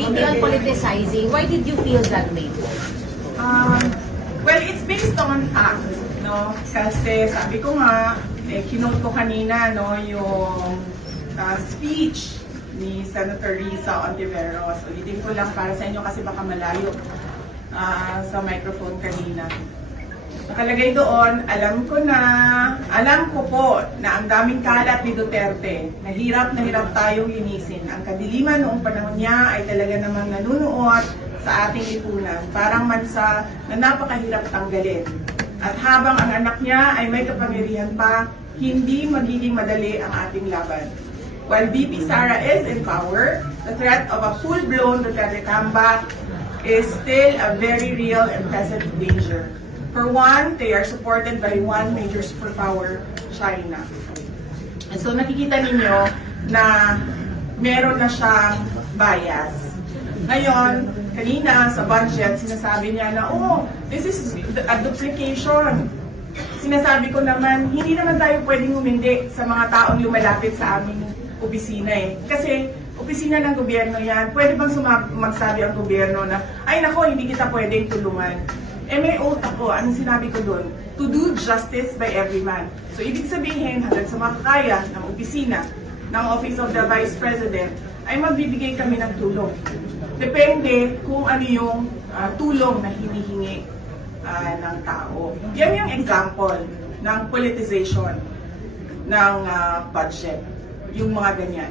VP on politicizing. Why did you feel that way? Well, it's based on fact, no? Kasi sabi ko nga, kinote ko kanina, no, yung speech ni Senator Risa Ontiveros. Ulitin ko lang para sa inyo kasi baka malayo sa microphone kanina. Nakalagay doon, alam ko po na ang daming kalat ni Duterte. Na hirap tayong linisin. Ang kadiliman noong panahon niya ay talaga namang nanunuot sa ating lipunan. Parang mansa na napakahirap tanggalin. At habang ang anak niya ay may kapangyarihan pa, hindi magiging madali ang ating laban. While VP Sara is in power, the threat of a full-blown Duterte comeback is still a very real and present danger. For one, they are supported by one major superpower, China. And so nakikita ninyo na meron na siyang bias. Ngayon, kanina sa budget, sinasabi niya na, oh, this is a duplication. Sinasabi ko naman, hindi naman tayo pwedeng umindi sa mga taong lumalapit sa aming opisina eh. Kasi opisina ng gobyerno yan, pwede bang magsabi ang gobyerno na, ay nako, hindi kita pwedeng tulungan. May oath ako, anong sinabi ko doon? To do justice by every man. So ibig sabihin, hanggang sa makakaya ng opisina, ng Office of the Vice President, ay magbibigay kami ng tulong. Depende kung ano yung tulong na hinihingi ng tao. Yan yung example ng politicization ng budget. Yung mga ganyan.